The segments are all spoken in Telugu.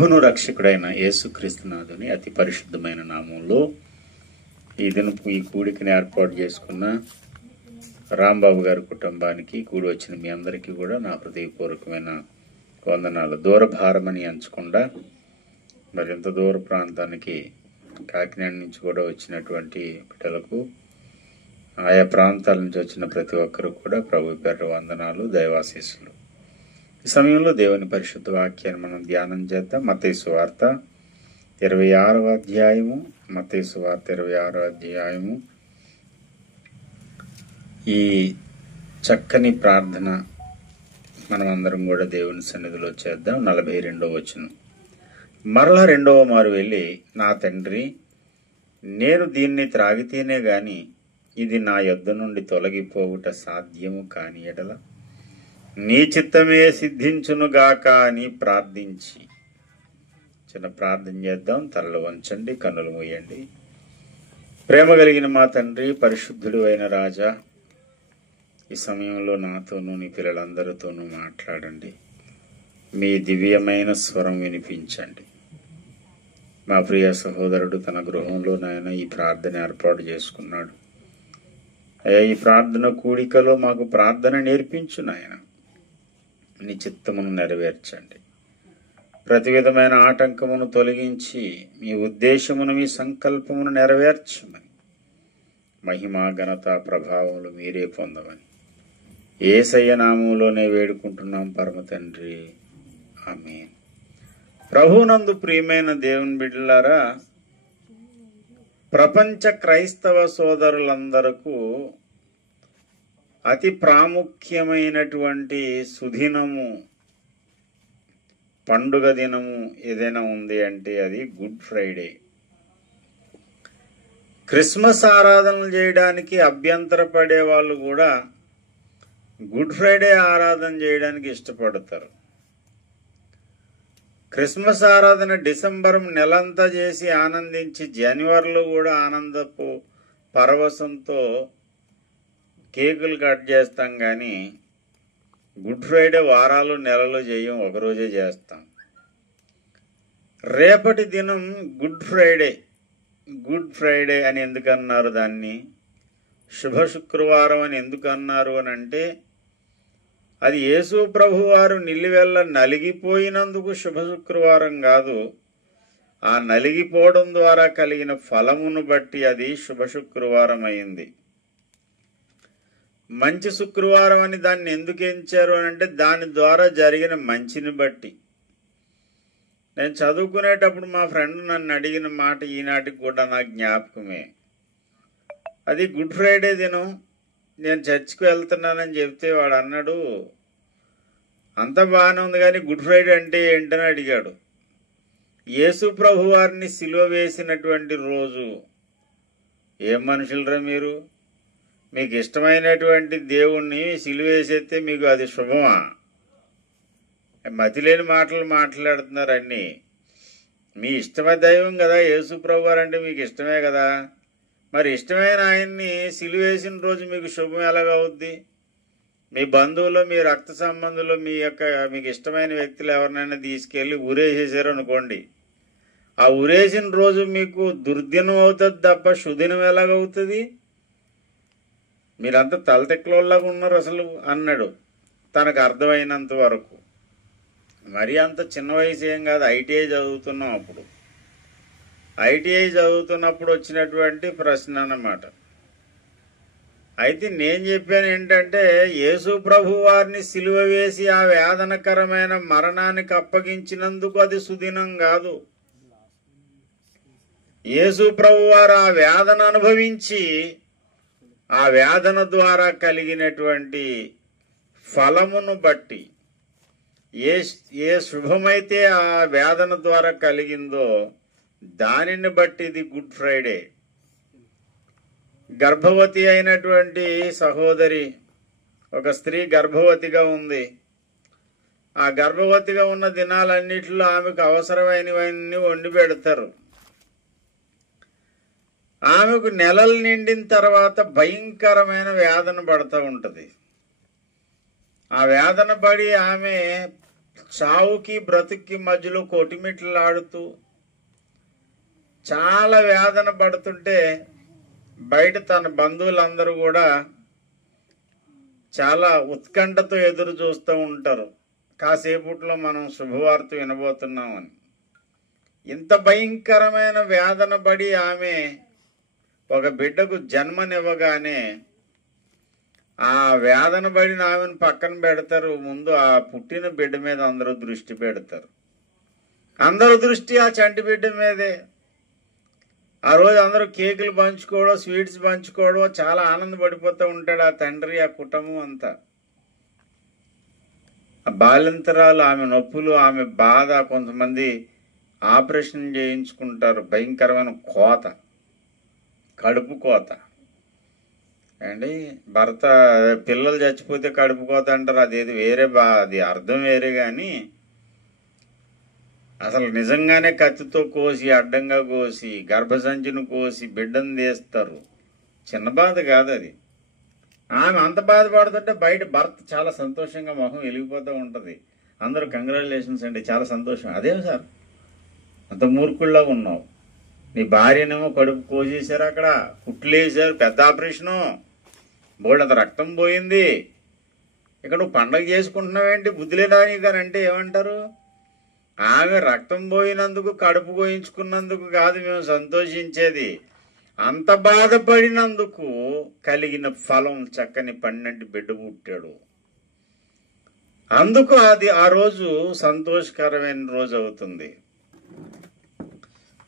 ప్రభువును రక్షకుడైన యేసుక్రీస్తునాథుని అతి పరిశుద్ధమైన నామంలో ఈ కూడికని ఏర్పాటు చేసుకున్న రాంబాబు గారి కుటుంబానికి కూడి వచ్చిన మీ అందరికీ కూడా నా హృదయపూర్వకమైన వందనాలు. దూర భారమని ఎంచకుండా మరింత దూర ప్రాంతానికి కాకినాడ నుంచి కూడా వచ్చినటువంటి బిడ్డలకు, ఆయా ప్రాంతాల నుంచి వచ్చిన ప్రతి ఒక్కరు కూడా ప్రభు పేరు వందనాలు, దైవాశీస్సులు. ఈ సమయంలో దేవుని పరిశుద్ధ వాక్యాన్ని మనం ధ్యానం చేద్దాం. మత్తయి సువార్త 26వ అధ్యాయము. మత్తయి సువార్త 26వ అధ్యాయము. ఈ చక్కని ప్రార్థన మనం అందరం కూడా దేవుని సన్నిధిలో చేద్దాం. 42వ వచనం. మరలా రెండవ మారు వెళ్ళి, నా తండ్రి, నేను దీన్ని త్రాగితేనే గాని ఇది నా యొద్ద నుండి తొలగిపోవుట సాధ్యము కాని ఎడల నీ చిత్తమే సిద్ధించునుగాక అని ప్రార్థించి. చిన్న ప్రార్థన చేద్దాం. తలలు వంచండి, కన్నులు మూయండి. ప్రేమ కలిగిన మా తండ్రి, పరిశుద్ధుడు అయిన రాజా, ఈ సమయంలో నాతోనూ నీ పిల్లలందరితోనూ మాట్లాడండి. మీ దివ్యమైన స్వరం వినిపించండి. మా ప్రియ సహోదరుడు తన గృహంలో నాయన ఈ ప్రార్థన ఏర్పాటు చేసుకున్నాడు. అయ్యా, ఈ ప్రార్థన కూడికలో మాకు ప్రార్థన నేర్పించు నాయన. నీ చిత్తమును నెరవేర్చండి. ప్రతి విధమైన ఆటంకమును తొలగించి మీ ఉద్దేశమును, మీ సంకల్పమును నెరవేర్చమని, మహిమ, ఘనత, ప్రభావములు మీరే పొందమని యేసయ్య నామములోనే వేడుకుంటున్నాం పరమ తండ్రి, ఆమేన్. ప్రభువునందు ప్రియమైన దేవుని బిడ్డలారా, ప్రపంచ క్రైస్తవ సోదరులందరకు అతి ప్రాముఖ్యమైనటువంటి సుదినము, పండుగ దినము ఏదైనా ఉంది అంటే అది గుడ్ ఫ్రైడే. క్రిస్మస్ ఆరాధనలు చేయడానికి అభ్యంతరపడే వాళ్ళు కూడా గుడ్ ఫ్రైడే ఆరాధన చేయడానికి ఇష్టపడతారు. క్రిస్మస్ ఆరాధన డిసెంబర్ నెలంతా చేసి ఆనందించి జనవరిలో కూడా ఆనందపు పరవశంతో కేకులు కట్ చేస్తాం, కానీ గుడ్ ఫ్రైడే వారాలు నెలలు చేయం, ఒకరోజే చేస్తాం. రేపటి దినం గుడ్ ఫ్రైడే. గుడ్ ఫ్రైడే అని ఎందుకు అన్నారు? దాన్ని శుభ శుక్రవారం అని ఎందుకు అన్నారు అని అంటే, అది యేసు ప్రభు వారు నిలువెల్ల నలిగిపోయినందుకు శుభ శుక్రవారం కాదు, ఆ నలిగిపోవడం ద్వారా కలిగిన ఫలమును బట్టి అది శుభ శుక్రవారం అయింది. మంచి శుక్రవారం అని దాన్ని ఎందుకు ఎంచారు అని అంటే, దాని ద్వారా జరిగిన మంచిని బట్టి. నేను చదువుకునేటప్పుడు మా ఫ్రెండ్ నన్ను అడిగిన మాట ఈనాటికి కూడా నాకు జ్ఞాపకమే. అది గుడ్ ఫ్రైడే దినం నేను చర్చికి వెళ్తున్నానని చెప్తే వాడు అన్నాడు, అంత బాగానే ఉంది కానీ గుడ్ ఫ్రైడే అంటే ఏంటని అడిగాడు. యేసు ప్రభు వారిని సిలువ వేసినటువంటి రోజు. ఏం మనుషులరా మీరు? మీకు ఇష్టమైనటువంటి దేవుణ్ణి సిలువేసేస్తే మీకు అది శుభమా? మతిలేని మాటలు మాట్లాడుతున్నారు అన్నీ. మీ ఇష్టమైన దైవం కదా యేసు ప్రభు వారు, అంటే మీకు ఇష్టమే కదా. మరి ఇష్టమైన ఆయన్ని సిలువేసిన రోజు మీకు శుభం ఎలాగవుద్ది? మీ బంధువులు, మీ రక్త సంబంధులు, మీకు ఇష్టమైన వ్యక్తులు ఎవరినైనా తీసుకెళ్ళి ఊరేసేసారు అనుకోండి, ఆ ఊరేసిన రోజు మీకు దుర్దినం అవుతుంది తప్ప శుదినం ఎలాగవుతుంది? మీరంతా తలతెక్కలోలాగా ఉన్నారు అసలు అన్నాడు, తనకు అర్థమైనంత వరకు. మరి అంత చిన్న వయసు ఏం కాదు, ఐటీఐ చదువుతున్నాం అప్పుడు. ఐటీఐ చదువుతున్నప్పుడు వచ్చినటువంటి ప్రశ్న అన్నమాట. అయితే నేను చెప్పాను ఏంటంటే, యేసు ప్రభు వారిని సిలువ వేసి ఆ వేదనకరమైన మరణానికి అప్పగించినందుకు అది సుదినం కాదు. యేసు ప్రభు వారు ఆ వేదన అనుభవించి ఆ వేదన ద్వారా కలిగినటువంటి ఫలమును బట్టి, ఏ శుభమైతే ఆ వేదన ద్వారా కలిగిందో దానిని బట్టి ఇది గుడ్ ఫ్రైడే. గర్భవతి అయినటువంటి సహోదరి, ఒక స్త్రీ గర్భవతిగా ఉంది. ఆ గర్భవతిగా ఉన్న దినాలన్నిటిలో ఆమెకు అవసరమైనవన్నీ వండి పెడతారు. ఆమెకు నెలలు నిండిన తర్వాత భయంకరమైన వేదన పడుతూ ఉంటుంది. ఆ వేదన పడి ఆమె చావుకి బ్రతుక్కి మధ్యలో కొటిమిట్లాడుతూ చాలా వేదన పడుతుంటే బయట తన బంధువులందరూ కూడా చాలా ఉత్కంఠతో ఎదురు చూస్తూ ఉంటారు. కాసేపట్లో మనం శుభవార్త వినబోతున్నామని. ఇంత భయంకరమైన వేదన పడి ఆమె ఒక బిడ్డకు జన్మనివ్వగానే ఆ వేదన పడిన ఆమెను పక్కన పెడతారు. ముందు ఆ పుట్టిన బిడ్డ మీద అందరూ దృష్టి పెడతారు. అందరూ దృష్టి ఆ చంటి బిడ్డ మీదే. ఆ రోజు అందరూ కేకులు పంచుకోవడం, స్వీట్స్ పంచుకోవడం, చాలా ఆనందపడిపోతూ ఉంటాడు ఆ తండ్రి, ఆ కుటుంబం అంతా. ఆ బాలింతరాలు, ఆమె నొప్పులు, ఆమె బాధ, కొంతమంది ఆపరేషన్ చేయించుకుంటారు. భయంకరమైన కోత, కడుపు కోత అండి. భర్త పిల్లలు చచ్చిపోతే కడుపు కోత అంటారు. అదేది వేరే అది అర్థం వేరే. కానీ అసలు నిజంగానే కత్తితో కోసి, అడ్డంగా కోసి, గర్భసంచిని కోసి బిడ్డను తీస్తారు. చిన్న బాధ కాదు అది. ఆమె అంత బాధపడుతుంటే బయట భర్త చాలా సంతోషంగా మొహం వెలిగిపోతూ ఉంటుంది. అందరూ కంగ్రాచులేషన్స్ అండి, చాలా సంతోషం. అదేం సార్ అంత మూర్ఖుల్లా ఉన్నావు, నీ భార్యనేమో కడుపు కోసేశారు, అక్కడ కుట్లేసారు, పెద్ద ఆపరేషను, బోల్డంత రక్తం పోయింది, ఇక్కడ నువ్వు పండగ చేసుకుంటున్నావేంటి, బుద్ధి లేదా నీకనంటే ఏమంటారు? ఆమె రక్తం పోయినందుకు, కడుపు కోయించుకున్నందుకు కాదు మేము సంతోషించేది, అంత బాధపడినందుకు కలిగిన ఫలం చక్కని 12 బిడ్డ పుట్టాడు. అందుకు అది ఆ రోజు సంతోషకరమైన రోజు అవుతుంది.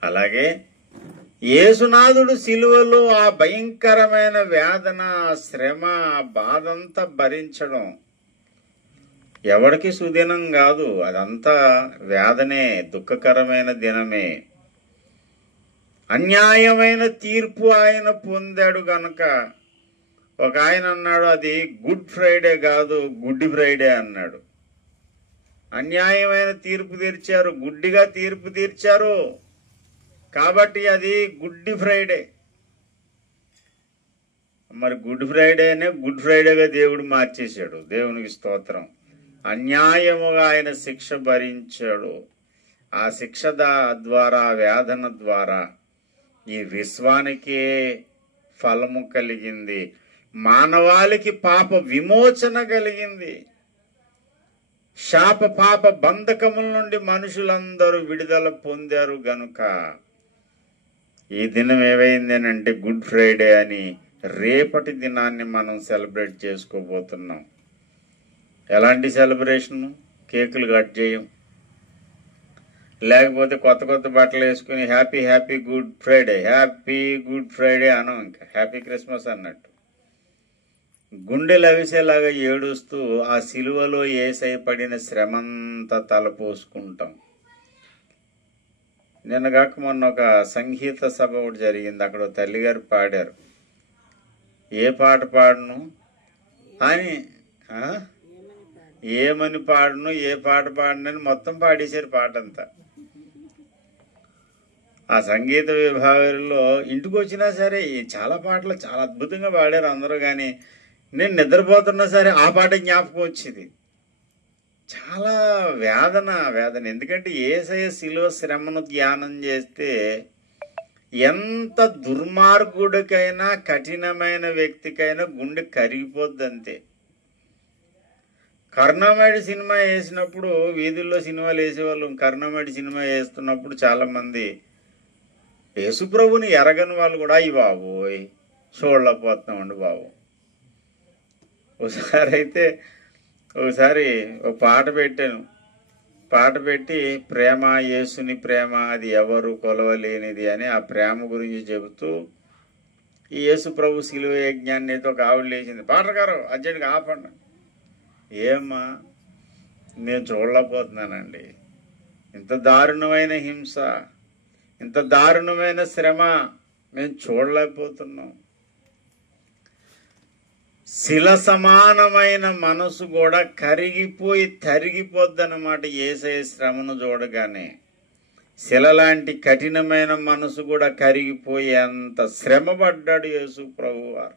అలాగే యేసునాథుడు సిలువలో ఆ భయంకరమైన వేదన, శ్రమ, బాధంతా భరించడం ఎవరికి సుదినం కాదు. అదంతా వేదనే, దుఃఖకరమైన దినమే. అన్యాయమైన తీర్పు ఆయన పొందాడు గనక ఒక ఆయన అన్నాడు, అది గుడ్ ఫ్రైడే కాదు, గుడ్ ఫ్రైడే అన్నాడు. అన్యాయమైన తీర్పు తీర్చారు, గుడ్డిగా తీర్పు తీర్చారు కాబట్టి అది గుడ్ ఫ్రైడే. మరి గుడ్ ఫ్రైడేనే గుడ్ ఫ్రైడేగా దేవుడు మార్చేశాడు. దేవునికి స్తోత్రం. అన్యాయముగా ఆయన శిక్ష భరించాడు. ఆ శిక్ష ద్వారా, వేదన ద్వారా ఈ విశ్వానికే ఫలము కలిగింది, మానవాళికి పాప విమోచన కలిగింది. శాప పాప బంధకముల నుండి మనుషులందరూ విడుదల పొందారు గనుక ఈ దినం ఏమైందేనంటే గుడ్ ఫ్రైడే అని రేపటి దినాన్ని మనం సెలబ్రేట్ చేసుకోబోతున్నాం. ఎలాంటి సెలబ్రేషను? కేకులు కట్ చేయం, లేకపోతే కొత్త కొత్త బట్టలు వేసుకుని happy happy good Friday, happy good Friday అనం, ఇంకా హ్యాపీ క్రిస్మస్ అన్నట్టు గుండె లవిసేలాగా ఏడుస్తూ ఆ సిలువలో యేసయ్య పడిన శ్రమంతా తలపోసుకుంటాం. నిన్నగాక మొన్న ఒక సంగీత సభ ఒకటి జరిగింది. అక్కడ తల్లిగారు పాడారు, ఏ పాట పాడను అని, ఏమని పాడను, ఏ పాట పాడనని మొత్తం పాడేశారు పాట అంతా. ఆ సంగీత విభాగంలో ఇంటికి వచ్చినా సరే చాలా పాటలు చాలా అద్భుతంగా పాడారు అందరూ. కానీ నేను నిద్రపోతున్నా సరే ఆ పాట జ్ఞాపకం వచ్చేది. చాలా వేదన. ఎందుకంటే యేసయ్య శిలువ శ్రమను ధ్యానం చేస్తే ఎంత దుర్మార్గుడికైనా, కఠినమైన వ్యక్తికైనా గుండె కరిగిపోద్ది అంతే. కరుణామయుడి సినిమా వేసినప్పుడు, వీధుల్లో సినిమాలు వేసేవాళ్ళు, కరుణామయుడి సినిమా వేస్తున్నప్పుడు చాలా మంది యేసుప్రభుని ఎరగని వాళ్ళు కూడా ఈ బాబోయ్ చూడలేకపోతున్నామండి బాబు. ఒకసారి ఒక పాట పెట్టాను. పాట పెట్టి ప్రేమ, యేసుని ప్రేమ అది ఎవరు కొలవలేనిది అని ఆ ప్రేమ గురించి చెబుతూ ఈ యేసు ప్రభు శిలువ యజ్ఞాన్ని అయితే ఒక ఆవిడ లేచింది, పాటగారు అర్జెంట్గా ఆపండి. ఏమ్మా, నేను చూడలేకపోతున్నానండి, ఇంత దారుణమైన హింస, ఇంత దారుణమైన శ్రమ మేము చూడలేకపోతున్నాం. శిల సమానమైన మనసు కూడా కరిగిపోయి తరిగిపోద్దన్నమాట యేసయ్య శ్రమను చూడగానే. శిల లాంటి కఠినమైన మనసు కూడా కరిగిపోయి అంత శ్రమ పడ్డాడు యేసు ప్రభువారు.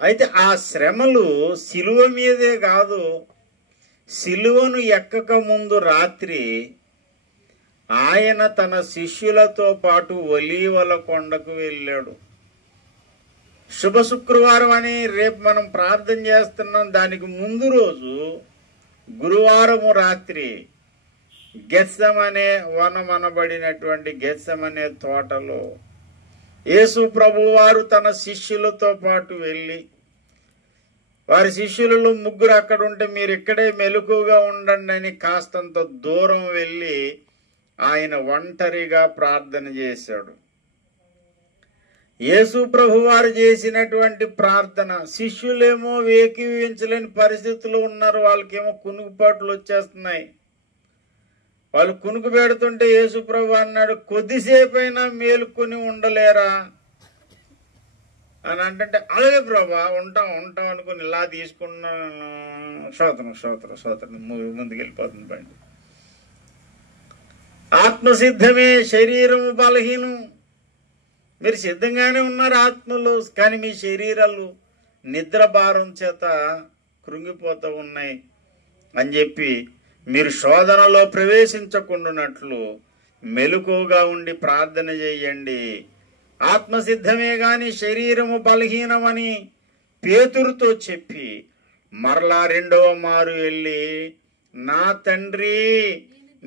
అయితే ఆ శ్రమలు శిలువ మీదే కాదు, సిలువను ఎక్కక ముందు రాత్రి ఆయన తన శిష్యులతో పాటు ఒలీవల కొండకు వెళ్ళాడు. శుభ శుక్రవారం అని రేపు మనం ప్రార్థన చేస్తున్నాం. దానికి ముందు రోజు గురువారము రాత్రి గెత్సెమనే వనమనబడినటువంటి గెత్సెమనే తోటలో యేసు ప్రభువారు తన శిష్యులతో పాటు వెళ్ళి, వారి శిష్యులలో 3 అక్కడ ఉంటే మీరు ఇక్కడే మెలకుగా ఉండండి అని కాస్తంత దూరం వెళ్ళి ఆయన ఒంటరిగా ప్రార్థన చేశాడు. యేసు ప్రభువారు చేసినటువంటి ప్రార్థన శిష్యులేమో ఏకీవించలేని పరిస్థితుల్లో ఉన్నారు. వాళ్ళకేమో కునుకుపాట్లు వచ్చేస్తున్నాయి. వాళ్ళు కునుకు పెడుతుంటే యేసు ప్రభు అన్నాడు, కొద్దిసేపు అయినా మేలుకొని ఉండలేరా అని అంటే, అలాగే ప్రభా ఉంటాం అనుకుని ఇలా తీసుకున్నాను. స్తోత్రం ముందుకు వెళ్ళిపోతుంది బండి. ఆత్మసిద్ధమే, శరీరము బలహీనం. మీరు సిద్ధంగానే ఉన్నారు ఆత్మలో, కానీ మీ శరీరాలు నిద్ర భారం చేత కృంగిపోతూ ఉన్నాయి అని చెప్పి మీరు శోధనలో ప్రవేశించకుండానట్లు మెలకువగా ఉండి ప్రార్థన చేయండి. ఆత్మసిద్ధమే గాని శరీరము బలహీనమని పేతురుతో చెప్పి మరలా 2వ మారు వెళ్ళి, నా తండ్రి,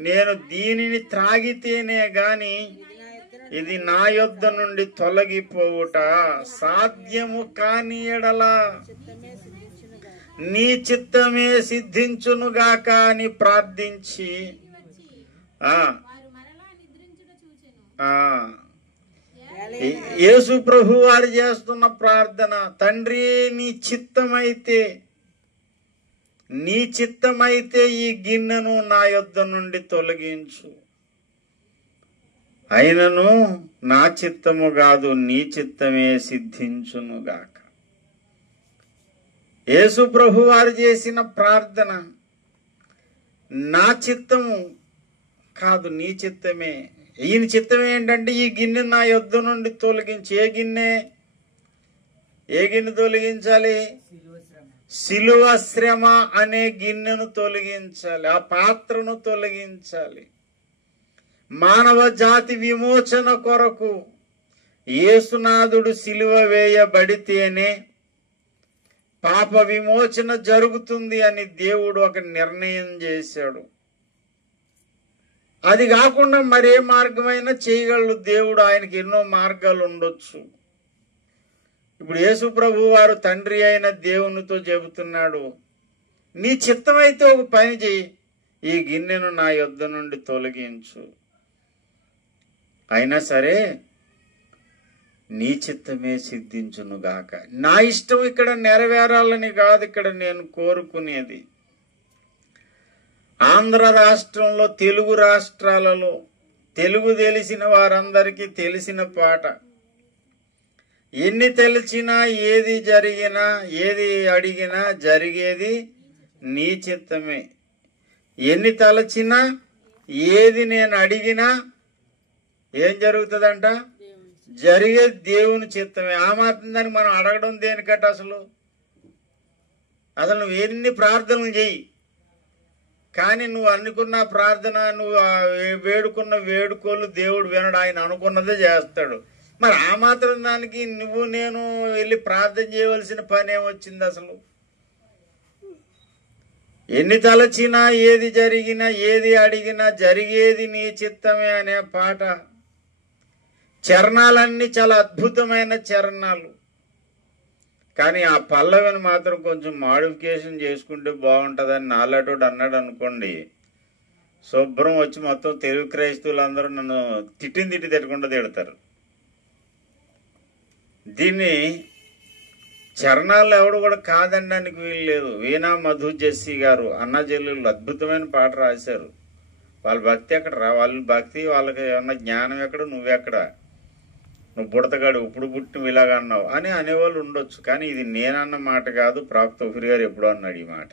నేను దీనిని త్రాగితేనే గాని ఇది నా యొద్ద నుండి తొలగిపోవుట సాధ్యము కాని ఎడల నీ చిత్తమే సిద్ధించునుగాక అని ప్రార్థించి యేసు ప్రభు వారు చేస్తున్న ప్రార్థన, తండ్రి నీ చిత్తమైతే ఈ గిన్నెను నా యొద్ద నుండి తొలగించు, అయినను నా చిత్తము కాదు నీ చిత్తమే సిద్ధించునుగాక. యేసు ప్రభు వారు చేసిన ప్రార్థన, నా చిత్తము కాదు నీ చిత్తమే. ఈయన చిత్తం ఏంటంటే ఈ గిన్నె నా యొద్ద నుండి తొలగించి, ఏ గిన్నె తొలగించాలి? సిలువ శ్రమ అనే గిన్నెను తొలగించాలి, ఆ పాత్రను తొలగించాలి. మానవ జాతి విమోచన కొరకు యేసునాథుడు సిలువ వేయబడితేనే పాప విమోచన జరుగుతుంది అని దేవుడు ఒక నిర్ణయం చేశాడు. అది కాకుండా మరే మార్గమైనా చేయగలడు దేవుడు. ఆయనకి ఎన్నో మార్గాలు ఉండొచ్చు. ఇప్పుడు యేసు ప్రభు వారు తండ్రి అయిన దేవునితో చెబుతున్నాడు, నీ చిత్తమైతే ఒక పని చెయ్యి, ఈ గిన్నెను నా యొద్ద నుండి తొలగించు, అయినా సరే నీ చిత్తమే సిద్ధించునుగాక. నా ఇష్టం ఇక్కడ నెరవేరాలని కాదు ఇక్కడ నేను కోరుకునేది. ఆంధ్ర రాష్ట్రంలో, తెలుగు రాష్ట్రాలలో తెలుగు తెలిసిన వారందరికీ తెలిసిన పాట, ఎన్ని తెలిసినా ఏది జరిగినా ఏది అడిగినా జరిగేది నీ చిత్తమే. ఎన్ని తలచినా ఏది నేను అడిగినా ఏం జరుగుతుందంట? జరిగేది దేవుని చిత్తమే. ఆ మాత్రం దాన్ని మనం అడగడం దేనికట? అసలు నువ్వు ఎన్ని ప్రార్థనలు చెయ్యి, కానీ నువ్వు అనుకున్న ప్రార్థన, నువ్వు వేడుకున్న వేడుకోలు దేవుడు వినడు. ఆయన అనుకున్నదే చేస్తాడు. మరి ఆ మాత్రం దానికి నువ్వు నేను వెళ్ళి ప్రార్థన చేయవలసిన పని ఏమొచ్చింది? అసలు ఎన్ని తలచినా ఏది జరిగినా ఏది అడిగినా జరిగేది నీ చిత్తమే అనే పాట చరణాలన్నీ చాలా అద్భుతమైన చరణాలు. కానీ ఆ పల్లవిని మాత్రం కొంచెం మాడిఫికేషన్ చేసుకుంటే బాగుంటుందని నాలాటోడు అన్నాడు అనుకోండి, శుభ్రం వచ్చి మొత్తం తెలుగు క్రైస్తవులందరూ నన్ను తిట్టకుండా తిడతారు. దీన్ని చరణాలు ఎవడు కూడా కాదనడానికి వీల్లేదు. వీణా మధు జెస్సీ గారు అన్నా చెల్లెళ్ళు అద్భుతమైన పాట రాశారు. వాళ్ళ భక్తి ఎక్కడ వాళ్ళ భక్తి, వాళ్ళకి ఏమన్నా జ్ఞానం ఎక్కడ, నువ్వెక్కడ, నువ్వు పుడతగాడు ఇప్పుడు పుట్టి ఇలాగ అన్నావు అని అనేవాళ్ళు ఉండొచ్చు. కానీ ఇది నేనన్న మాట కాదు, ప్రాప్త ఉఫిరి గారు ఎప్పుడో అన్నాడు ఈ మాట.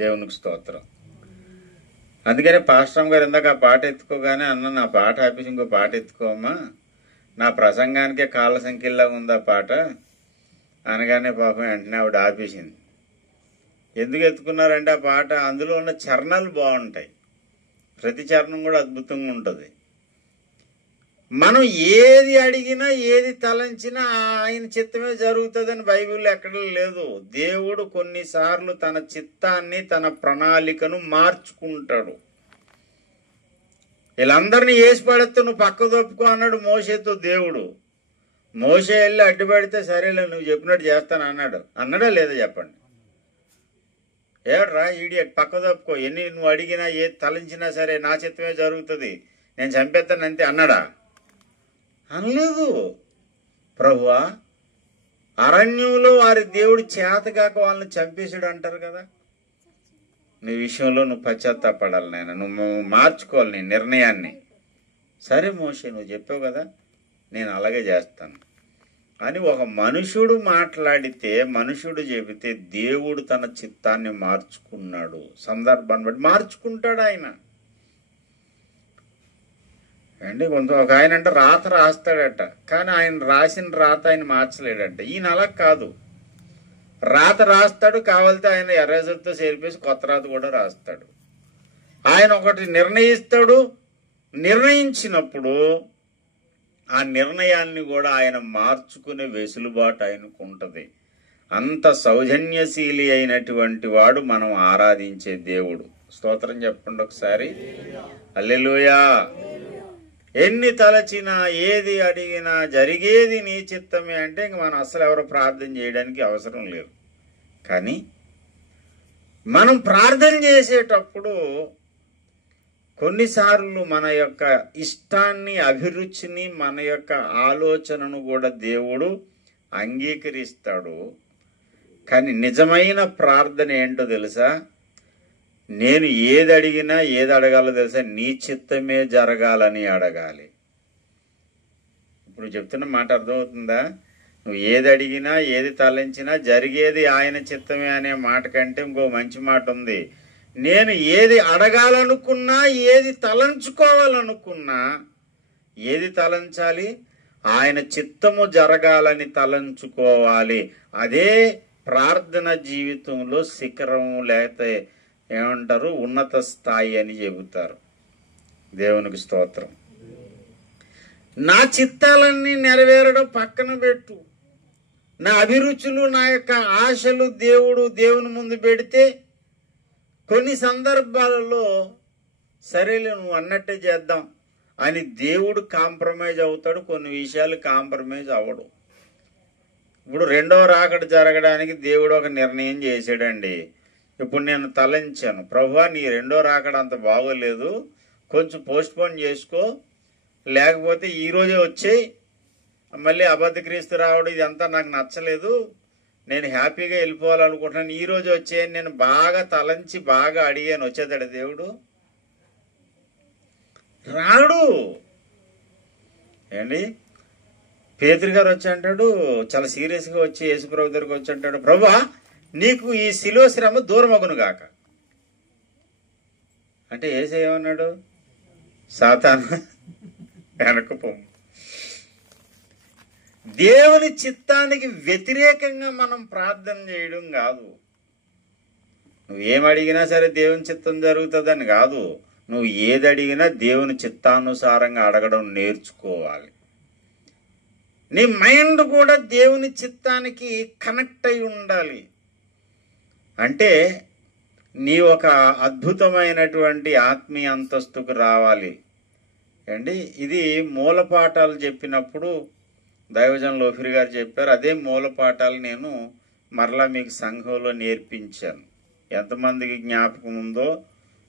దేవునికి స్తోత్రం. అందుకనే పాస్టర్ గారు ఇందాక ఆ పాట ఎత్తుకోగానే అన్న, నా పాట ఆపేసి ఇంకో పాట ఎత్తుకోమ్మా, నా ప్రసంగానికే కాళ్ళ సంఖ్యలాగా ఉంది ఆ పాట అనగానే పాపం వెంటనే ఆవిడ ఆపేసింది. ఎందుకు ఎత్తుకున్నారంటే ఆ పాట అందులో ఉన్న చరణాలు బాగుంటాయి, ప్రతి చరణం కూడా అద్భుతంగా ఉంటుంది. మనం ఏది అడిగినా ఏది తలంచినా ఆయన చిత్తమే జరుగుతుందని బైబిల్లో ఎక్కడ లేదు. దేవుడు కొన్నిసార్లు తన చిత్తాన్ని తన ప్రణాళికను మార్చుకుంటాడు. వీళ్ళందరినీ వేసి పడేస్తే నువ్వు పక్క దొప్పుకో అన్నాడు మోషేతో దేవుడు. మోషే వెళ్ళి అడ్డుపడితే సరేలే నువ్వు చెప్పినట్టు చేస్తాను అన్నాడా లేదా చెప్పండి? ఏడ్రా ఈడియట్, పక్క దొప్పుకో, ఎన్ని నువ్వు అడిగినా ఏది తలంచినా సరే నా చిత్తమే జరుగుతుంది, నేను చంపేస్తాను అంతే అన్నాడా? అనలేదు. ప్రభువా అరణ్యంలో వారి దేవుడు చేతగాక వాళ్ళని చంపేసాడు అంటారు కదా. నీ విషయంలో నువ్వు పశ్చాత్తాపడాలి నాయన, నువ్వు మార్చుకోవాలి నీ నిర్ణయాన్ని. సరే మోషే నువ్వు చెప్పావు కదా, నేను అలాగే చేస్తాను అని ఒక మనుషుడు మాట్లాడితే, మనుషుడు చెబితే దేవుడు తన చిత్తాన్ని మార్చుకున్నాడు. సందర్భాన్ని బట్టి మార్చుకుంటాడు ఆయన. అండి ఒక ఆయన అంటే రాత రాస్తాడట, కానీ ఆయన రాసిన రాత ఆయన మార్చలేడట. ఈయన అలా కాదు, రాత రాస్తాడు, కావాలితే ఆయన ఎరేజర్తో చేరిపేసి కొత్త రాత కూడా రాస్తాడు. ఆయన ఒకటి నిర్ణయిస్తాడు, నిర్ణయించినప్పుడు ఆ నిర్ణయాన్ని కూడా ఆయన మార్చుకునే వెసులుబాటు ఆయనకు ఉంటుంది. అంత సౌజన్యశీలి అయినటువంటి వాడు మనం ఆరాధించే దేవుడు. స్తోత్రం చెప్పండి ఒకసారి. హల్లెలూయా. ఎన్ని తలచినా ఏది అడిగినా జరిగేది నీ చిత్తమే అంటే ఇంక మనం అసలు ఎవరు ప్రార్థన చేయడానికి అవసరం లేదు. కానీ మనం ప్రార్థన చేసేటప్పుడు కొన్నిసార్లు మన యొక్క ఇష్టాన్ని, అభిరుచిని, మన యొక్క ఆలోచనను కూడా దేవుడు అంగీకరిస్తాడు. కానీ నిజమైన ప్రార్థన ఏంటో తెలుసా? నేను ఏది అడిగినా ఏది అడగాలో తెలుసా? నీ చిత్తమే జరగాలని అడగాలి. ఇప్పుడు చెప్తున్న మాట అర్థమవుతుందా? నువ్వు ఏది అడిగినా ఏది తలంచినా జరిగేది ఆయన చిత్తమే అనే మాట కంటే ఇంకో మంచి మాట ఉంది. నేను ఏది అడగాలనుకున్నా, ఏది తలంచుకోవాలనుకున్నా, ఏది తలంచాలి? ఆయన చిత్తము జరగాలని తలంచుకోవాలి. అదే ప్రార్థన జీవితంలో శిఖరము, లేకపోతే ఏమంటారు ఉన్నత స్థాయి అని చెబుతారు. దేవునికి స్తోత్రం. నా చిత్తాలన్నీ నెరవేరడం పక్కన పెట్టు, నా అభిరుచులు, నా యొక్క ఆశలు దేవుని ముందు పెడితే కొన్ని సందర్భాలలో సరేలే నువ్వు అన్నట్టే చేద్దాం అని దేవుడు కాంప్రమైజ్ అవుతాడు, కొన్ని విషయాలు కాంప్రమైజ్ అవ్వడు. ఇప్పుడు రెండవ రాకడ జరగడానికి దేవుడు ఒక నిర్ణయం చేశాడండి. ఇప్పుడు నేను తలంచాను, ప్రభువా నీ రెండో రాకడ అంత బాగోలేదు, కొంచెం పోస్ట్పోన్ చేసుకో, లేకపోతే ఈరోజే వచ్చేయి, మళ్ళీ అబద్ధ క్రీస్తు రావడం ఇదంతా నాకు నచ్చలేదు, నేను హ్యాపీగా వెళ్ళిపోవాలనుకుంటున్నాను, ఈరోజు వచ్చేయని నేను బాగా తలంచి బాగా అడిగాను. వచ్చేదాడు దేవుడు? రాడు. ఏండి పేతురు గారు వచ్చి అంటాడు, చాలా సీరియస్గా వచ్చి యేసుప్రభు దగ్గరికి వచ్చి అంటాడు, ప్రభువా నీకు ఈ శిలువ శ్రమ దూరమగును గాక అంటే యేసు ఏమన్నాడు? సాతాను వెనకపో. దేవుని చిత్తానికి వ్యతిరేకంగా మనం ప్రార్థన చేయడం కాదు. నువ్వేమడిగినా సరే దేవుని చిత్తం జరుగుతుందని కాదు. నువ్వు ఏది అడిగినా దేవుని చిత్తానుసారంగా అడగడం నేర్చుకోవాలి. నీ మైండ్ కూడా దేవుని చిత్తానికి కనెక్ట్ అయి ఉండాలి. అంటే నీ ఒక అద్భుతమైనటువంటి ఆత్మీయ అంతస్తుకు రావాలి అండి. ఇది మూలపాఠాలు చెప్పినప్పుడు దైవజనులు లోఫిరి గారు చెప్పారు. అదే మూలపాఠాలు నేను మరలా మీకు సంఘంలో నేర్పించాను. ఎంతమందికి జ్ఞాపకం ఉందో,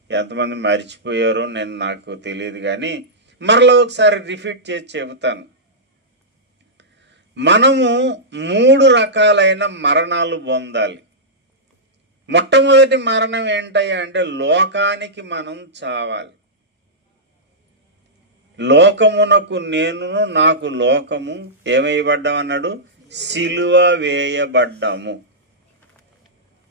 ఎంతమంది మర్చిపోయారో నాకు తెలియదు, కానీ మరలా ఒకసారి రిపీట్ చేసి చెబుతాను. మనము 3 రకాలైన మరణాలు పొందాలి. మొట్టమొదటి మరణం ఏంటయ్యా అంటే లోకానికి మనం చావాలి. లోకమునకు నేనును నాకు లోకము ఏమైబడ్డాం అన్నాడు? సిలువ వేయబడ్డాము.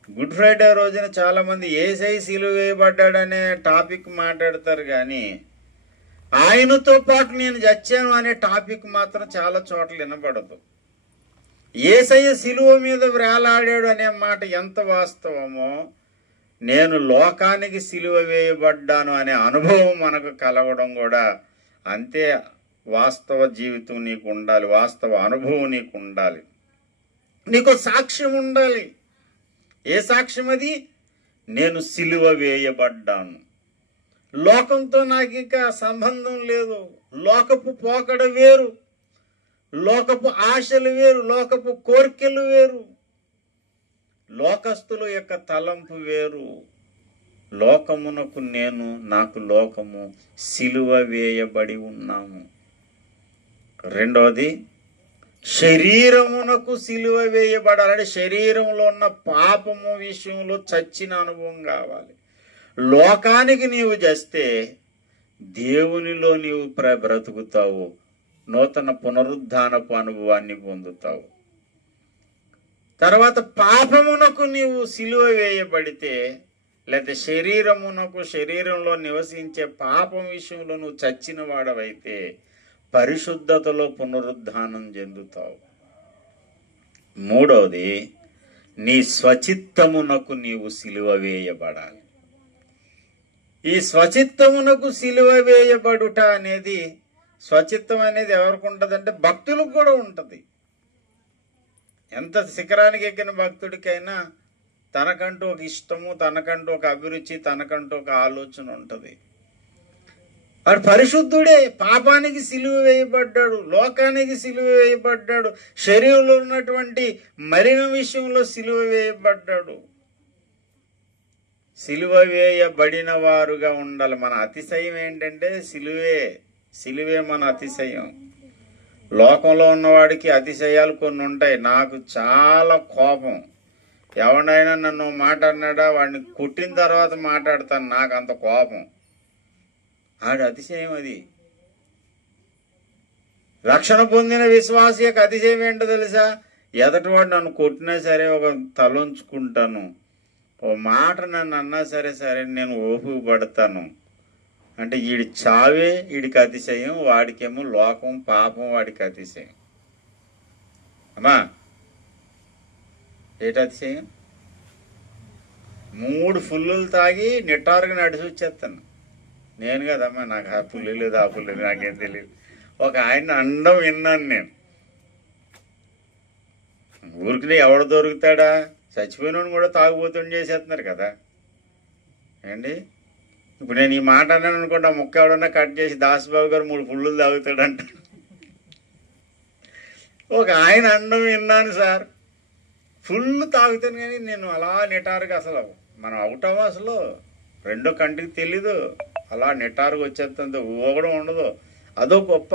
గుడ్ ఫ్రైడే రోజున చాలా మంది యేసై సిలువ వేయబడ్డాడనే టాపిక్ మాట్లాడతారు, కానీ ఆయనతో పాటు నేను చచ్చాను అనే టాపిక్ మాత్రం చాలా చోట్ల వినపడదు. యేసయ్య సిలువ మీద వేలాడాడు అనే మాట ఎంత వాస్తవమో, నేను లోకానికి సిలువ వేయబడ్డాను అనే అనుభవం మనకు కలగడం కూడా అంతే వాస్తవ జీవితం నీకు ఉండాలి, వాస్తవ అనుభవం నీకు ఉండాలి, నీకు సాక్ష్యం ఉండాలి. ఏ సాక్ష్యం అది? నేను సిలువ వేయబడ్డాను. లోకంతో నాకు ఇంకా సంబంధం లేదు. లోకపు పోకడ వేరు, లోకపు ఆశలు వేరు, లోకపు కోరికలు వేరు, లోకస్తుల యొక్క తలంపు వేరు. లోకమునకు నేను, నాకు లోకము సిలువ వేయబడి ఉన్నాము. రెండవది, శరీరమునకు సిలువ వేయబడాలంటే శరీరంలో ఉన్న పాపము విషయంలో చచ్చిన అనుభవం కావాలి. లోకానికి నీవు చేస్తే దేవునిలో నీవు బ్రతుకుతావు, నూతన పునరుద్ధానపు అనుభవాన్ని పొందుతావు. తర్వాత పాపమునకు నీవు సిలువ వేయబడితే, లేకపోతే శరీరమునకు, శరీరంలో నివసించే పాపం విషయంలో నువ్వు చచ్చిన వాడవైతే పరిశుద్ధతలో పునరుద్ధానం చెందుతావు. మూడవది, నీ స్వచిత్తమునకు నీవు సిలువ వేయబడాలి. ఈ స్వచిత్తమునకు సిలువ వేయబడుట అనేది, స్వచిత్తం అనేది ఎవరికి ఉంటుందంటే భక్తులకు కూడా ఉంటుంది. ఎంత శిఖరానికి ఎక్కిన భక్తుడికైనా తనకంటూ ఒక ఇష్టము, తనకంటూ ఒక అభిరుచి, తనకంటూ ఒక ఆలోచన ఉంటుంది. వాడు పరిశుద్ధుడే, పాపానికి సిలువ వేయబడ్డాడు, లోకానికి సిలువ వేయబడ్డాడు, శరీరంలో ఉన్నటువంటి మలిన విషయంలో సిలువ వేయబడ్డాడు. సిలువ వేయబడిన వారుగా ఉండాలి. మన అతిశయం ఏంటంటే సిలువే మన అతిశయం. లోకంలో ఉన్నవాడికి అతిశయాలు కొన్ని ఉంటాయి. నాకు చాలా కోపం, ఎవడైనా నన్ను మాట్లాడినాడా వాడిని కొట్టిన తర్వాత మాట్లాడతాను, నాకు అంత కోపం. ఆడి అతిశయం అది. రక్షణ పొందిన విశ్వాసి యొక్క అతిశయం ఏంటో తెలుసా? ఎదటివాడు నన్ను కొట్టినా సరే ఒక తలంచుకుంటాను, ఓ మాట నన్ను అన్నా సరే నేను ఓపిక పడతాను. అంటే వీడి చావే వీడికి అతిశయం, వాడికేమో లోకం పాపం వాడికి అతిశయం. అమ్మా ఏటి అతిశయం? 3 ఫుల్లులు తాగి నిట్టారుగా నడిచి వచ్చేస్తాను. నేను కదమ్మా, నాకు ఆ పుల్లు లేదు, ఆ పుల్లు లేదు, నాకేం తెలియదు. ఒక ఆయన అండం విన్నాను నేను. ఊరికి ఎవడు దొరుకుతాడా? చచ్చిపోయినోడు కూడా తాగుబోతుని చేసేస్తున్నారు కదా ఏంటి. ఇప్పుడు నేను ఈ మాట అన్నాను అనుకోండి, ఆ ముక్క ఎవడన్నా కట్ చేసి దాసుబాబు గారు 3 పుల్లులు తాగుతాడంట. ఒక ఆయన అండం విన్నాను సార్, ఫుల్ తాగుతాను కానీ నేను అలా నిటారుగా, అసలు మనం అవుతామో అసలు రెండో కంటికి తెలీదు, అలా నిటారుగా వచ్చేస్తుంది, ఊగడం ఉండదు. అదో గొప్ప.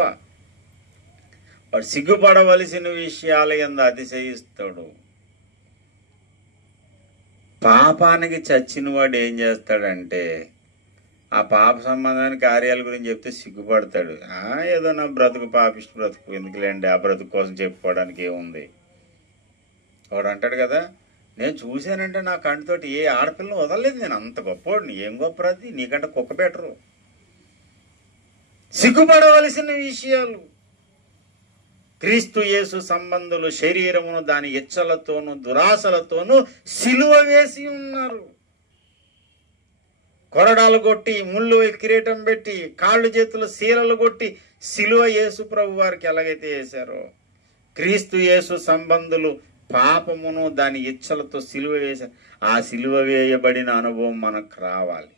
వాడు సిగ్గుపడవలసిన విషయాల యందు అతిశయిస్తాడు. పాపానికి చచ్చిన వాడు ఏం చేస్తాడంటే ఆ పాప సంబంధానికి కార్యాల గురించి చెప్తే సిగ్గుపడతాడు. ఏదో నా బ్రతుకు పాపిష్టి బ్రతుకు, ఎందుకులేండి ఆ బ్రతుకు కోసం చెప్పుకోవడానికి ఏముంది. వాడు అంటాడు కదా, నేను చూశానంటే నా కంటితోటి ఏ ఆడపిల్లని వదలలేదు, నేను అంత గొప్పవాడిని. ఏం గొప్పది? నీకంటే కుక్క బెటరు. సిగ్గుపడవలసిన విషయాలు. క్రీస్తు యేసు సంబంధులు శరీరమును దాని ఇచ్చలతోనూ దురాశలతోనూ సిలువ వేసి ఉన్నారు. కొరడాలు కొట్టి, ముళ్ళు కిరీటం పెట్టి, కాళ్ళు చేతులు శీలలు కొట్టి సిలువ యేసు ప్రభు వారికి ఎలాగైతే వేశారో, క్రీస్తు యేసు సంబంధులు పాపమును దాని ఇచ్చలతో సిలువ వేశారు. ఆ సిలువ వేయబడిన అనుభవం మనకు రావాలి.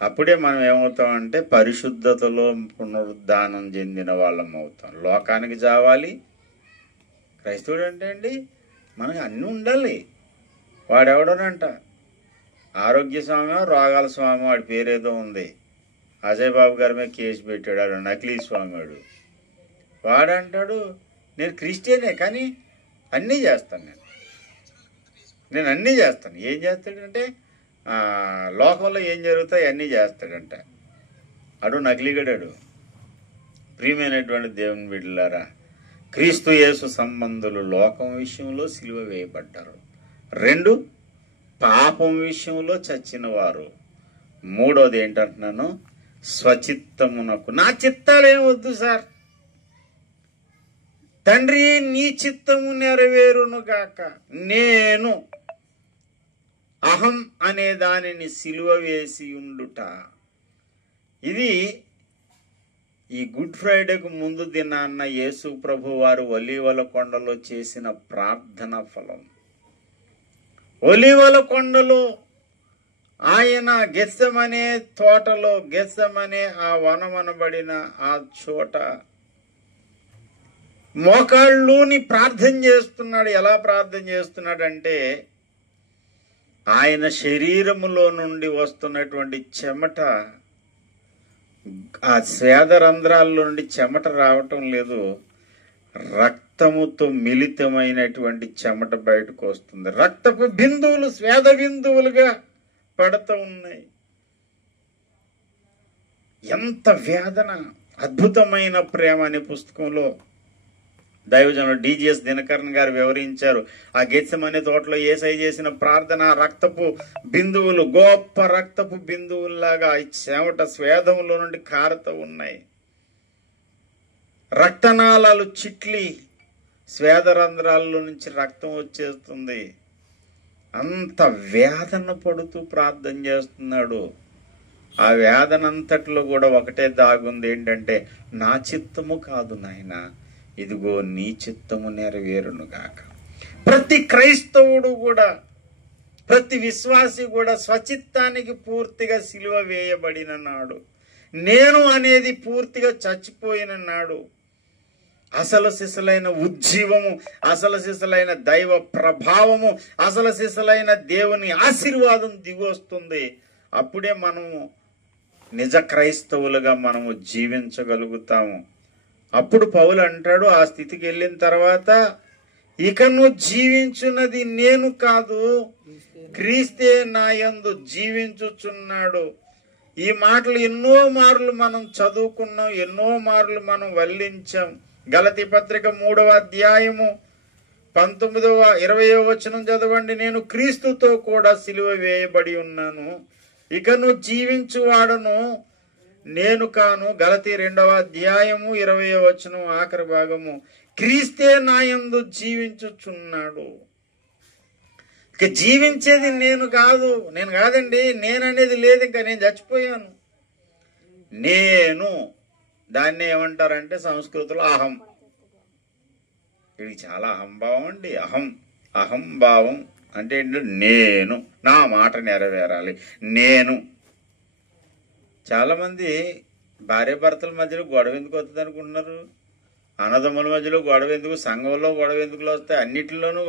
అప్పుడే మనం ఏమవుతామంటే పరిశుద్ధతలో పునరుద్ధానం చెందిన వాళ్ళం అవుతాం. లోకానికి చావాలి. క్రైస్తవుడు అంటే అండి మనకి అన్నీ ఉండాలి. వాడెవడనంట ఆరోగ్య స్వామి, రోగాల స్వామి, వాడి పేరేదో ఉంది. అజయ్ బాబు గారి మీద కేసు పెట్టాడు, వాడు నకిలీ స్వామి. వాడంటాడు నేను క్రిస్టియనే కానీ అన్నీ చేస్తాను, నేను అన్నీ చేస్తాను. ఏం చేస్తాడంటే లోకంలో ఏం జరుగుతాయి అన్నీ చేస్తాడంట. అడు నకిలీగడాడు. ప్రియమైనటువంటి దేవుని బిడ్డలారా, క్రీస్తు యేసు సంబంధులు లోకం విషయంలో సిలువ వేయబడ్డారు. 2, పాపం విషయంలో చచ్చిన వారు. 3వది ఏంటంటున్నాను? స్వచిత్తమునకు. నా చిత్తాలు ఏం వద్దు సార్, తండ్రి నీ చిత్తము నెరవేరును గాక. నేను అహం అనే దానిని సిలువ వేసి ఉండుట. ఇది ఈ గుడ్ ఫ్రైడేకు ముందు దినాన్న యేసు ప్రభు వారు ఒలీవల కొండలో చేసిన ప్రార్థన ఫలం. ఒలీవల కొండలో ఆయన గెత్సెమనే తోటలో, గెత్సెమనే ఆ వనమనబడిన ఆ చోట మోకాళ్ళుని ప్రార్థన చేస్తున్నాడు. ఎలా ప్రార్థన చేస్తున్నాడంటే, ఆయన శరీరములో నుండి వస్తున్నటువంటి చెమట, ఆ స్వేదరంధ్రాల్లో నుండి చెమట రావటం లేదు, రక్తముతో మిళితమైనటువంటి చెమట బయటకు వస్తుంది. రక్తపు బిందువులు స్వేద బిందువులుగా పడుతూ ఉన్నాయి. ఎంత వేదన! అద్భుతమైన ప్రేమ అనే పుస్తకంలో దైవజనుడు డిజిఎస్ దినకరన్ గారు వివరించారు. ఆ గెత్సెమనే తోటలో యేసయ్య చేసిన ప్రార్థన, రక్తపు బిందువులు, గొప్ప రక్తపు బిందువుల్లాగా ఈ చెమట స్వేదంలో నుండి కారుతూ ఉన్నాయి. రక్తనాళాలు చిట్లి స్వేదరంధ్రాల్లో నుంచి రక్తం వచ్చేస్తుంది. అంత వేదన పడుతూ ప్రార్థన చేస్తున్నాడు. ఆ వేదన అంతట్లో కూడా ఒకటే దాగుంది, ఏంటంటే, నా చిత్తము కాదు నాయన, ఇదిగో నీ చిత్తము నెరవేరునుగాక. ప్రతి క్రైస్తవుడు కూడా, ప్రతి విశ్వాసి కూడా స్వచిత్తానికి పూర్తిగా సిలువ వేయబడిన నాడు, నేను అనేది పూర్తిగా చచ్చిపోయిన నాడు, అసలు సిసలైన ఉజ్జీవము, అసలు సిసలైన దైవ ప్రభావము, అసలు సిసలైన దేవుని ఆశీర్వాదం దిగి వస్తుంది. అప్పుడే మనము నిజ క్రైస్తవులుగా మనము జీవించగలుగుతాము. అప్పుడు పౌలు అంటాడు, ఆ స్థితికి వెళ్ళిన తర్వాత, ఇక నువ్వు జీవించున్నది నేను కాదు, క్రీస్తే నా యందు జీవించుచున్నాడు. ఈ మాటలు ఎన్నో మార్లు మనం చదువుకున్నాం, ఎన్నో మార్లు మనం వల్లించాం. గలతీ పత్రిక 3వ అధ్యాయము 19వ 20వ వచనం చదవండి. నేను క్రీస్తుతో కూడా సిలువ వేయబడి ఉన్నాను, ఇక నువ్వు జీవించువాడను నేను కాను. గలతీ 2వ అధ్యాయము 20వ వచనం ఆఖరి భాగము, క్రీస్తే నా యందు జీవించుచున్నాడు. ఇక జీవించేది నేను కాదండి, నేననేది లేదు, ఇంకా నేను చచ్చిపోయాను. నేను, దాన్ని ఏమంటారంటే సంస్కృతిలో అహం. ఇది చాలా అహంభావం అండి. అహంభావం అంటే ఏంటంటే, నేను, నా మాట నెరవేరాలి, నేను. చాలామంది భార్యాభర్తల మధ్యలో గొడవ ఎందుకు వస్తుంది అనుకుంటున్నారు? అన్నదమ్ముల మధ్యలో గొడవ ఎందుకు, సంఘంలో గొడవ ఎందుకు వస్తాయి? అన్నిటిలోనూ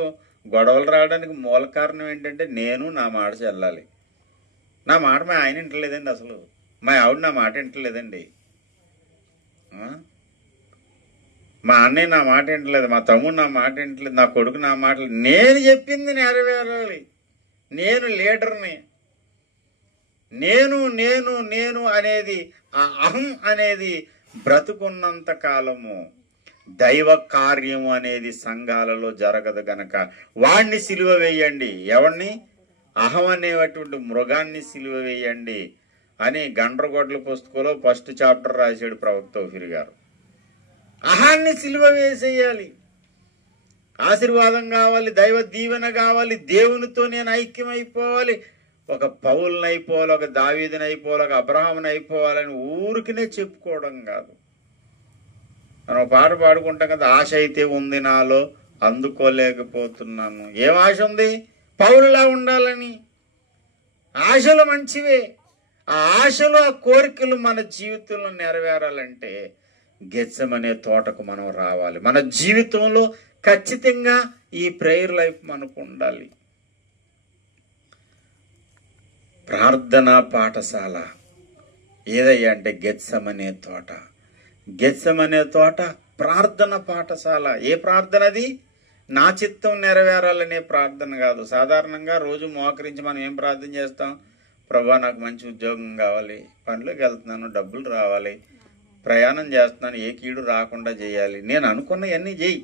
గొడవలు రావడానికి మూల కారణం ఏంటంటే, నేను నా మాట చెల్లాలి. నా మాట మా ఆయన వింటలేదండి, అసలు మా ఆవిడ నా మాట వింటలేదండి, మా అన్నయ్య నా మాట వింటలేదు, మా తమ్ముడు నా మాట వింటలేదు, నా కొడుకు నా మాట, నేను చెప్పింది నెరవేరాలి, నేను లీడర్ని, నేను నేను నేను అనేది, ఆ అహం అనేది బ్రతుకున్నంత కాలము దైవ కార్యము అనేది సంఘాలలో జరగదు గనక వాడిని సిలువ వేయండి. ఎవరిని? అహం అనేటువంటి మృగాన్ని సిలువ వేయండి అని గండ్రగొడ్ల పుస్తకంలో ఫస్ట్ చాప్టర్ రాశాడు ప్రవక్త తౌఫీర్ గారు. అహాన్ని సిలువ వేసేయాలి. ఆశీర్వాదం కావాలి, దైవ దీవెన కావాలి, దేవునితో నేను ఐక్యమైపోవాలి, ఒక పౌలుని అయిపోవాలి, ఒక దావీదుని అయిపోవాలి, ఒక అబ్రహాముని అయిపోవాలని ఊరికినే చెప్పుకోవడం కాదు. మనం పాట పాడుకుంటాం కదా, ఆశ అయితే ఉంది నాలో అందుకోలేకపోతున్నాను. ఏం ఆశ ఉంది? పౌలులా ఉండాలని. ఆశలు మంచివే, ఆ ఆశలు, ఆ కోరికలు మన జీవితంలో నెరవేరాలంటే గెత్సెమనే తోటకు మనం రావాలి. మన జీవితంలో ఖచ్చితంగా ఈ ప్రేయర్ లైఫ్ మనకు ఉండాలి. ప్రార్థనా పాఠశాల ఏదయ్యా అంటే గెత్సెమనే తోట. గెత్సెమనే తోట ప్రార్థన పాఠశాల. ఏ ప్రార్థన అది? నా చిత్తం నెరవేరాలనే ప్రార్థన కాదు. సాధారణంగా రోజు మోకరించి మనం ఏం ప్రార్థన చేస్తాం? ప్రభా నాకు మంచి ఉద్యోగం కావాలి, పనిలోకి వెళ్తున్నాను, డబ్బులు రావాలి, ప్రయాణం చేస్తున్నాను, ఏ కీడు రాకుండా చేయాలి, నేను అనుకున్నవన్నీ చేయి.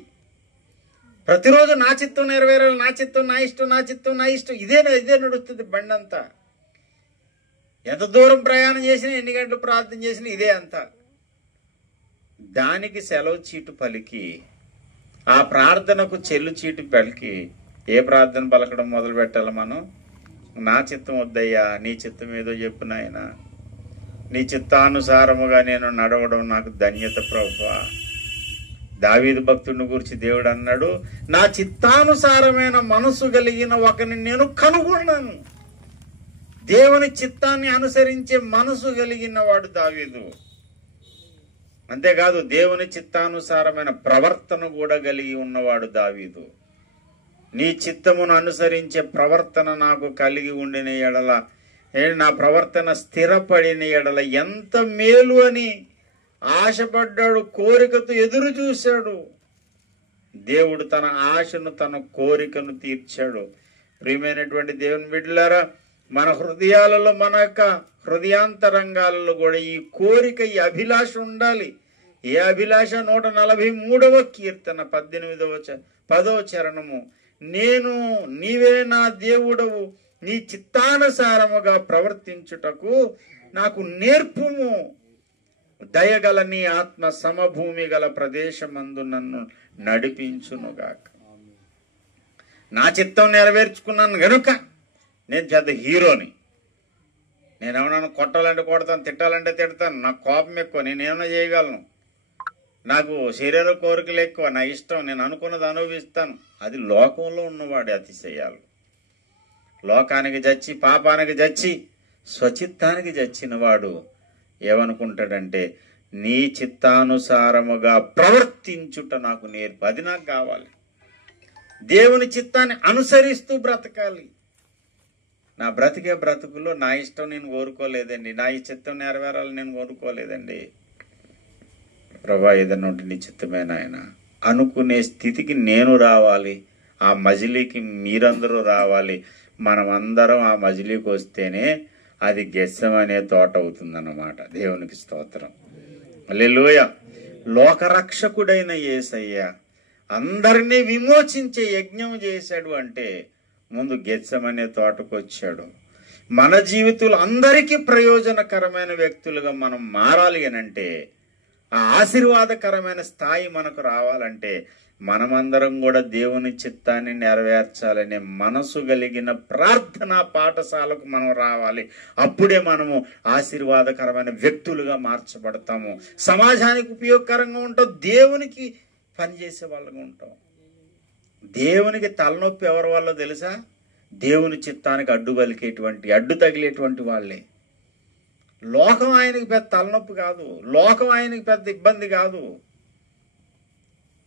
ప్రతిరోజు నా చిత్తం నెరవేరాలి, నా చిత్తం, నా ఇష్టం, నా చిత్తం, నా ఇష్టం, ఇదే నడుస్తుంది బండి అంతా. ఎంత దూరం ప్రయాణం చేసినా, ఎన్ని గంటలు ప్రార్థన చేసినా ఇదే అంతా. దానికి సెలవు చీటు పలికి ఆ ప్రార్థనకు చెల్లుచీటి పలికి ఏ ప్రార్థన పలకడం మొదలు పెట్టాలి మనం? నా చిత్తం వద్దయ్యా, నీ చిత్తం ఏదో చెప్పు నాయనా, నీ చిత్తానుసారముగా నేను నడవడం నాకు ధన్యత ప్రభువా. దావీదు భక్తుడిని గురించి దేవుడు అన్నాడు, నా చిత్తానుసారమైన మనసు కలిగిన ఒకరిని నేను కనుగొన్నాను. దేవుని చిత్తాన్ని అనుసరించే మనసు కలిగిన వాడు దావీదు. అంతేకాదు దేవుని చిత్తానుసారమైన ప్రవర్తన కూడా కలిగి ఉన్నవాడు దావీదు. నీ చిత్తమును అనుసరించే ప్రవర్తన నాకు కలిగి ఉండిన ఎడల, నా ప్రవర్తన స్థిరపడిన ఎడల ఎంత మేలు అని ఆశపడ్డాడు, కోరికతో ఎదురు చూశాడు. దేవుడు తన ఆశను, తన కోరికను తీర్చాడు. ప్రియమైనటువంటి దేవుని బిడ్డలారా, మన హృదయాలలో, మన యొక్క హృదయాంతరంగాలలో కూడా ఈ కోరిక, ఈ అభిలాష ఉండాలి. ఏ అభిలాష? 143వ కీర్తన 10వ చరణము, నేను నీవే నా దేవుడవు, నీ చిత్తానుసారముగా ప్రవర్తించుటకు నాకు నేర్పుము, దయగల నీ ఆత్మ సమభూమి గల ప్రదేశమందు నన్ను నడిపించునుగాక. నా చిత్తం నెరవేర్చుకున్నాను గనుక నేను పెద్ద హీరోని. నేనేమన్నా కొట్టాలంటే కొడతాను, తిట్టాలంటే తిడతాను, నాకు కోపం ఎక్కువ, నేనేమన్నా చేయగలను, నాకు శరీర కోరికలు ఎక్కువ, నా ఇష్టం, నేను అనుకున్నది అనుభవిస్తాను. అది లోకంలో ఉన్నవాడి అతిశయాలు. లోకానికి చచ్చి, పాపానికి చచ్చి, స్వచిత్తానికి చచ్చిన వాడు ఏమనుకుంటాడంటే, నీ చిత్తానుసారముగా ప్రవర్తించుట నాకు నేర్పు, అది నాకు కావాలి. దేవుని చిత్తాన్ని అనుసరిస్తూ బ్రతకాలి. నా బ్రతికే బ్రతుకులో నా ఇష్టం నేను కోరుకోలేదండి, నా ఈ చిత్తం నెరవేరాలని నేను కోరుకోలేదండి. ప్రభా, ఏదన్నా ఉంటే నీ చిత్తమే నాయన అనుకునే స్థితికి నేను రావాలి. ఆ మజిలీకి మీరందరూ రావాలి. మనం అందరం ఆ మజిలీకి వస్తేనే అది గెస్సెమనే తోట అవుతుందన్నమాట. దేవునికి స్తోత్రం. హల్లెలూయా. లోకరక్షకుడైన యేసయ్య అందరినీ విమోచించే యజ్ఞం చేశాడు అంటే ముందు గెస్సెమనే తోటకు వచ్చాడు. మన జీవితంలో అందరికీ ప్రయోజనకరమైన వ్యక్తులుగా మనం మారాలి అనంటే, ఆ ఆశీర్వాదకరమైన స్థాయి మనకు రావాలంటే మనమందరం కూడా దేవుని చిత్తాన్ని నెరవేర్చాలనే మనసు కలిగిన ప్రార్థనా పాఠశాలకు మనం రావాలి. అప్పుడే మనము ఆశీర్వాదకరమైన వ్యక్తులుగా మార్చబడతాము, సమాజానికి ఉపయోగకరంగా ఉంటాం, దేవునికి పనిచేసే వాళ్ళగా ఉంటాం. దేవునికి తలనొప్పి ఎవరి వల్ల తెలుసా? దేవుని చిత్తానికి అడ్డు తగిలేటువంటి వాళ్ళే. లోకం ఆయనకి పెద్ద తలనొప్పి కాదు, లోకం ఆయనకి పెద్ద ఇబ్బంది కాదు.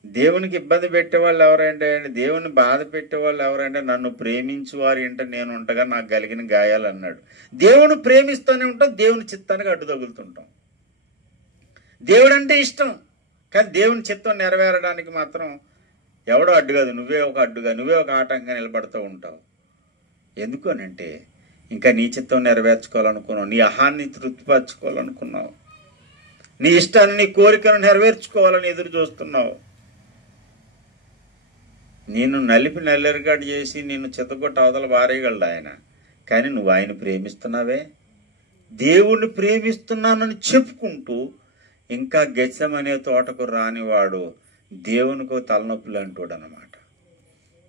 దేవునికి ఇబ్బంది పెట్టేవాళ్ళు ఎవరంటే, దేవుని బాధ పెట్టేవాళ్ళు ఎవరంటే, నన్ను ప్రేమించు వారి ఇంట నేను ఉంటగా నాకు కలిగిన గాయాలు అన్నాడు. దేవుని ప్రేమిస్తూనే ఉంటాం, దేవుని చిత్తానికి అడ్డు తగులుతుంటాం. దేవుడు అంటే ఇష్టం, కానీ దేవుని చిత్తం నెరవేరడానికి మాత్రం ఎవడో అడ్డు కాదు, నువ్వే ఒక అడ్డుగా, నువ్వే ఒక ఆటంకంగా నిలబడుతూ ఉంటావు. ఎందుకు అనంటే, ఇంకా నీ చిత్తం నెరవేర్చుకోవాలనుకున్నావు, నీ అహాన్ని తృప్తిపరచుకోవాలనుకున్నావు, నీ ఇష్టాన్ని, నీ కోరికను నెరవేర్చుకోవాలని ఎదురు చూస్తున్నావు. నిన్ను నల్లెరగాడు చేసి నిన్ను చిత్తగొట్ట అవతల వారేయగలడు ఆయన, కానీ నువ్వు ఆయన ప్రేమిస్తున్నావే. దేవుణ్ణి ప్రేమిస్తున్నానని చెప్పుకుంటూ ఇంకా గెస్సెమనే తోటకు రానివాడు దేవునికి తలనొప్పులు అంటాడు అన్నమాట.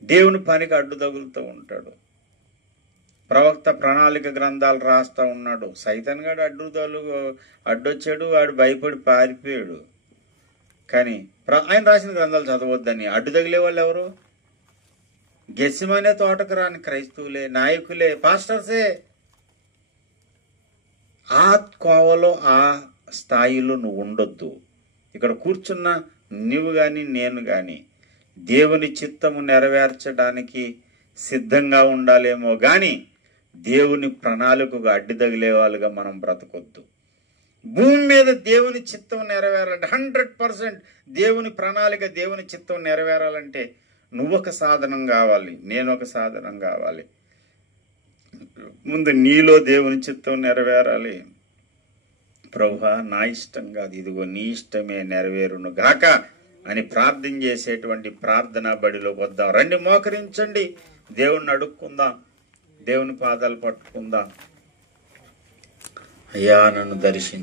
దేవుని పనికి అడ్డు తగులుతూ ఉంటాడు. ప్రవక్త ప్రణాళిక గ్రంథాలు రాస్తా ఉన్నాడు. సైతాన్ గాడు అడ్డొచ్చాడు, వాడు భయపడి పారిపోయాడు. కానీ ఆయన రాసిన గ్రంథాలు చదవద్దని అడ్డు తగిలే వాళ్ళు ఎవరు? గెస్సెమనే తోటకు రాని క్రైస్తవులే, నాయకులే, పాస్టర్సే. ఆ కోవలో, ఆ స్థాయిలో నువ్వు ఉండొద్దు. ఇక్కడ కూర్చున్న నువ్వు కానీ నేను కానీ దేవుని చిత్తము నెరవేర్చడానికి సిద్ధంగా ఉండాలేమో కానీ దేవుని ప్రణాళికకు అడ్డు తగిలే వాళ్ళుగా మనం బ్రతకొద్దు. భూమి మీద దేవుని చిత్తం నెరవేరాలంటే 100% దేవుని ప్రణాళిక, దేవుని చిత్తం నెరవేరాలంటే నువ్వొక సాధనం కావాలి, నేను ఒక సాధనం కావాలి. ముందు నీలో దేవుని చిత్తం నెరవేరాలి. ప్రభువా, నా ఇష్టం కాదు, ఇదిగో నీ ఇష్టమే నెరవేరును గాక అని ప్రార్థన చేసేటువంటి ప్రార్థనా బడిలో వద్దాం. రండి, మోకరించండి, దేవుణ్ణి అడుక్కుందాం, దేవుని పాదాలు పట్టుకుందాం. అయ్యా, నన్ను దర్శించు.